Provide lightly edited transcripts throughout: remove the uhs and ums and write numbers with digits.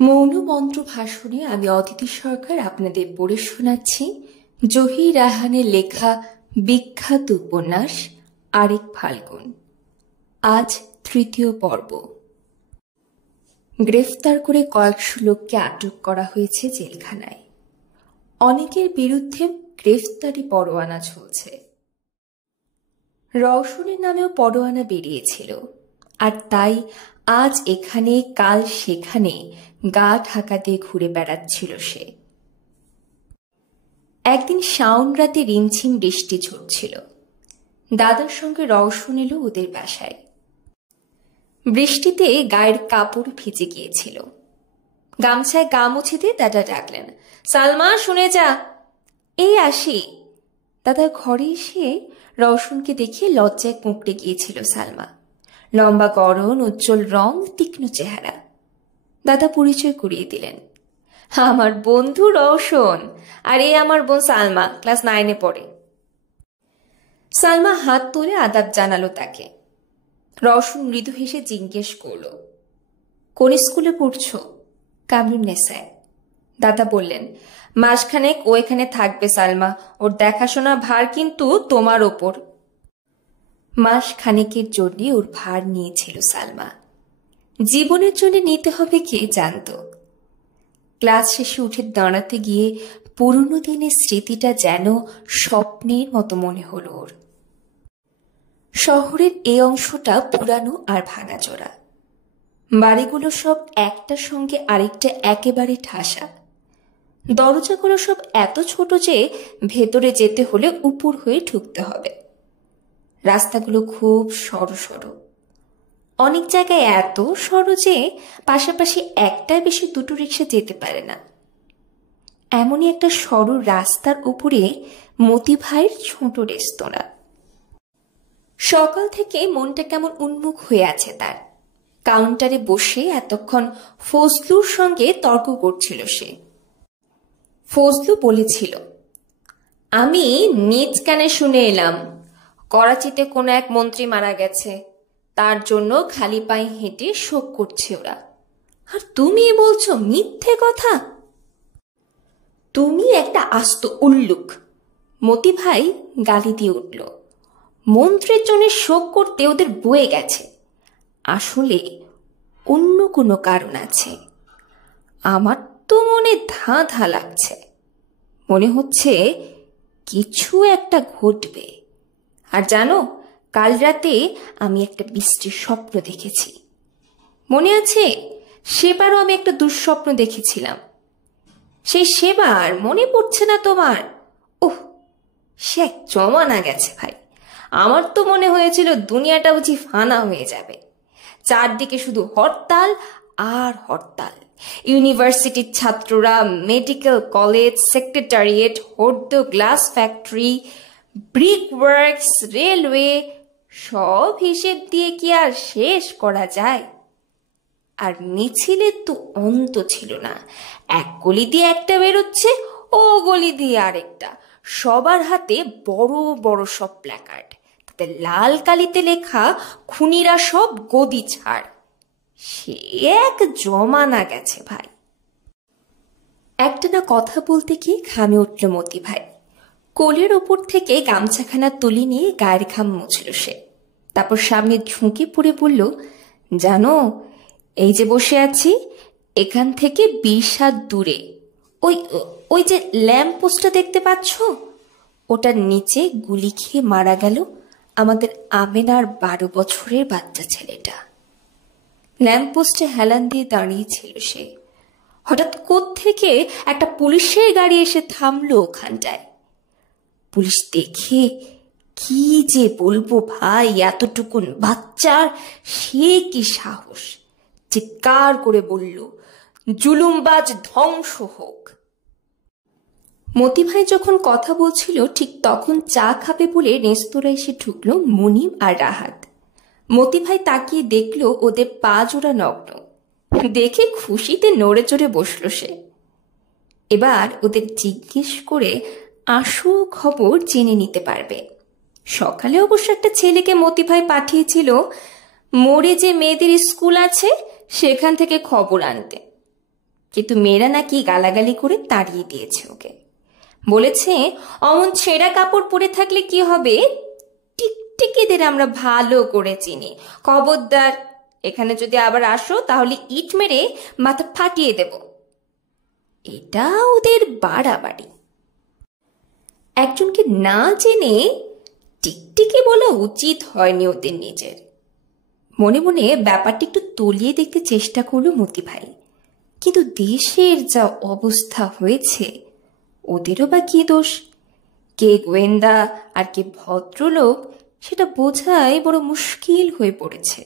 মৌনমন্ত্র ভাষণে আমি অদিতি সরকার আপনাদের পড়ে শোনাচ্ছি জহির রায়হানের লেখা বিখ্যাত উপন্যাস আরেক ফাল্গুন। আজ তৃতীয় পর্ব। গ্রেফতার করে কয়েকশো লোককে আটক করা হয়েছে জেলখানায়। অনেকের বিরুদ্ধে গ্রেফতারি পরোয়ানা চলছে। রওশনের নামেও পরোয়ানা বেরিয়েছিল, আর তাই আজ এখানে কাল সেখানে গা ঢাকা দিয়ে ঘুরে বেড়াচ্ছিল সে। একদিন শাওন রাতে রিমঝিম বৃষ্টি ঝরছিল। দাদার সঙ্গে রওশন এলো ওদের বাসায়। বৃষ্টিতে গায়ের কাপড় ভিজে গিয়েছিল। গামছায় গা মুছে দিয়ে দাদা ডাকলেন, সালমা শুনে যা। এই আসি। দাদা ঘরে এসে রওশনকে দেখে লজ্জায় কুঁকড়ে গিয়েছিল সালমা। লম্বা গড়ন, উজ্জ্বল রং, তীক্ষ্ণ চেহারা। দাদা পরিচয় করিয়ে দিলেন, আমার বন্ধু রওশন, আর এই আমার বোন সালমা, ক্লাস 9-এ পড়ে। সালমা হাত তুলে আদাব জানালো তাকে। রওশন মৃদু হেসে জিজ্ঞেস করল, কোন স্কুলে পড়ছো? কামরুন্নেসায়। দাদা বললেন, মাসখানেক ও এখানে থাকবে সালমা, ওর দেখাশোনা ভার কিন্তু তোমার ওপর। মাস খানেকের জন্য ওর ভার নিয়েছিল সালমা। জীবনের জন্য নিতে হবে কে জানত। ক্লাস শেষে উঠে দাঁড়াতে গিয়ে পুরনো দিনের স্মৃতিটা যেন স্বপ্নের মতো মনে হলো ওর। শহরের এই অংশটা পুরানো আর ভাঙাচোরা। বাড়িগুলো সব একটার সঙ্গে আরেকটা একেবারে ঠাসা। দরজাগুলো সব এত ছোট যে ভেতরে যেতে হলে উপর হয়ে ঢুকতে হবে। রাস্তাগুলো খুব সরু সরু। অনেক জায়গায় এত সরু যে পাশাপাশি একটার বেশি দুটো রিক্সা যেতে পারে না। এমনই একটা সরু রাস্তার উপরে মতি ভাইয়ের ছোট রেস্তোরাঁ। সকাল থেকে মনটা কেমন উন্মুখ হয়ে আছে তার। কাউন্টারে বসে এতক্ষণ ফজলুর সঙ্গে তর্ক করছিল সে। ফজলু বলেছিল, আমি নিজ কানে শুনে এলাম করাচিতে কোনো এক মন্ত্রী মারা গেছে, তার জন্য খালি পায়ে হেঁটে শোক করছে ওরা। আর তুমি বলছো মিথ্যে কথা? তুমি একটা আস্ত উল্লুক। মতি ভাই গালি দিয়ে উঠল। মন্ত্রীর জন্য শোক করতে ওদের বয়ে গেছে। আসলে অন্য কোনো কারণ আছে। আমার তো মনে ধা ধা লাগছে। মনে হচ্ছে কিছু একটা ঘটবে। আর জানো, কাল রাতে আমি একটা বিশ্রীর স্বপ্ন দেখেছি। মনে আছে? সেবারও আমি একটা দুঃস্বপ্ন দেখেছিলাম। সেই সেবার মনে পড়ছে না তোমার? ওহ, সে এক জমানা গেছে ভাই। আমার তো মনে হয়েছিল দুনিয়াটা বুঝি ফানা হয়ে যাবে। চারদিকে শুধু হরতাল আর হরতাল। ইউনিভার্সিটির ছাত্ররা, মেডিকেল কলেজ, সেক্রেটারিয়েট, হোর্দ, glass factory, brick works, railway, সব হিসেব দিয়ে কি আর শেষ করা যায়? আর মিছিলের তো অন্ত ছিল না। এক গলি দিয়ে একটা বেরোচ্ছে, ও গলি দিয়ে আরেকটা। সবার হাতে বড় বড় সব প্ল্যাকার্ড, তাতে লাল কালিতে লেখা, খুনিরা সব গদি ছাড়। সে এক জমানা গেছে ভাই। একটা না কথা বলতে গিয়ে ঘামে উঠল মতি ভাই। কোলের ওপর থেকে গামছাখানা তুলে নিয়ে গায়ের ঘাম মুছল সে। তারপর সামনে ঝুঁকে পড়ে বলল, জানো, এই যে বসে আছি, এখান থেকে 20 হাত দূরে ওই ওই যে ল্যাম্প পোস্টটা দেখতে পাচ্ছ, ওটার নিচে গুলি খেয়ে মারা গেল আমাদের আমেনার 12 বছরের বাচ্চা ছেলেটা। ল্যাম্প পোস্টে হেলান দিয়ে দাঁড়িয়েছিল সে। হঠাৎ কোত্থেকে একটা পুলিশের গাড়ি এসে থামলো ওখানটায়। পুলিশ দেখে কি যে বলবো ভাই, এতটুকুন বাচ্চার সে কি সাহস! চিৎকার করে বলল, জুলুমবাজ ধ্বংস হোক। মতি ভাই যখন কথা বলছিল ঠিক তখন চা খাবে বলে রেস্তোরাঁয় এসে ঢুকলো মুনিম আর রাহাত। মতি ভাই তাকিয়ে দেখলো ওদের পা জোড়া নগ্ন। দেখে খুশিতে নড়ে চড়ে বসলো সে। এবার ওদের জিজ্ঞেস করে আসল খবর জেনে নিতে পারবে। সকালে অবশ্য একটা ছেলেকে মতি ভাই পাঠিয়েছিল মোড়ে যে মেয়েদের স্কুল আছে সেখান থেকে খবর আনতে। কিন্তু মেয়েরা নাকি গালাগালি করে তাড়িয়ে দিয়েছে ওকে। বলেছে অমন ছেঁড়া কাপড় পরে থাকলে কি হবে, টিকটিকিদের আমরা ভালো করে চিনি, খবরদার এখানে যদি আবার আসো তাহলে ইট মেরে মাথা ফাটিয়ে দেব। এটা ওদের বাড়াবাড়ি। একজনকে না জেনে টিকটিকি বলা উচিত হয়নি ওদের নিজের। মনে মনে ব্যাপারটা একটু তলিয়ে দেখতে চেষ্টা করলো মতি ভাই, কিন্তু দেশের যা অবস্থা হয়েছে ওদেরও বা কি দোষ? কে গোয়েন্দা আর কে ভদ্রলোক সেটা বোঝাই বড় মুশকিল হয়ে পড়েছে।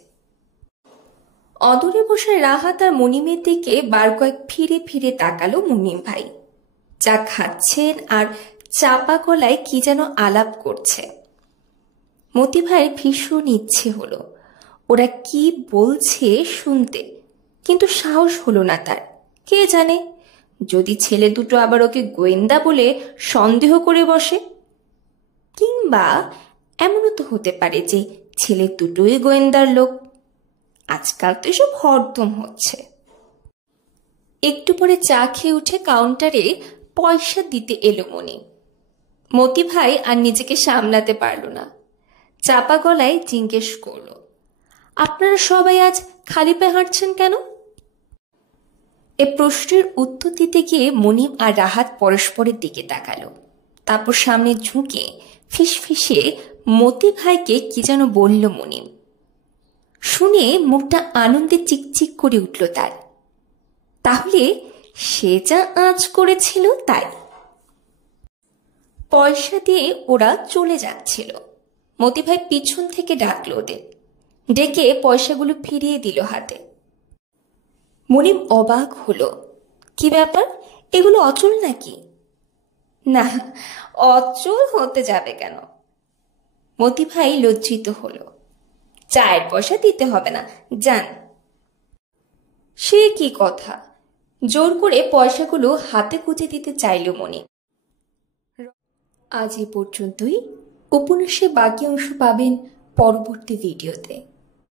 অদূরে বসে রাহাত আর মনিমের দিকে বার কয়েক ফিরে ফিরে তাকালো মুনিম ভাই। চা খাচ্ছেন আর চাপা গলায় কি যেন আলাপ করছে। মতি ভাইয়ের ভীষণ ইচ্ছে হলো ওরা কি বলছে শুনতে, কিন্তু সাহস হলো না তার। কে জানে যদি ছেলে দুটো আবার ওকে গোয়েন্দা বলে সন্দেহ করে বসে, কিংবা এমনও তো হতে পারে যে ছেলে দুটোই গোয়েন্দার লোক। আজকাল তো এসব হরদম হচ্ছে। একটু পরে চা খেয়ে উঠে কাউন্টারে পয়সা দিতে এলো মনিম। মতি ভাই আর নিজেকে সামলাতে পারল না, চাপা গলায় জিজ্ঞেস করলো, আপনারা সবাই আজ খালি পায়ে হাঁটছেন কেন? এ প্রশ্নের উত্তর দিতে গিয়ে মনিম আর রাহাত পরস্পরের দিকে তাকালো। তারপর সামনে ঝুঁকে ফিসফিসে মতি ভাইকে কি যেন বলল মনিম। শুনে মুখটা আনন্দে চিকচিক করে উঠল তার। তাহলে সে যা আঁচ করেছিল তাই। পয়সা দিয়ে ওরা চলে যাচ্ছিল। মতি ভাই পিছন থেকে ডাকলো ওদের, ডেকে পয়সাগুলো ফিরিয়ে দিল হাতে। মনিম অবাক হলো, কি ব্যাপার, এগুলো অচল নাকি? না, অচল হতে যাবে কেন? মতি ভাই লজ্জিত হলো। চায়ের পয়সা দিতে হবে না, যান। সে কি কথা? জোর করে পয়সাগুলো হাতে গুঁজে দিতে চাইল মনিম। আজ এ পর্যন্তই। উপন্যাসের বাকি অংশ পাবেন পরবর্তী ভিডিওতে।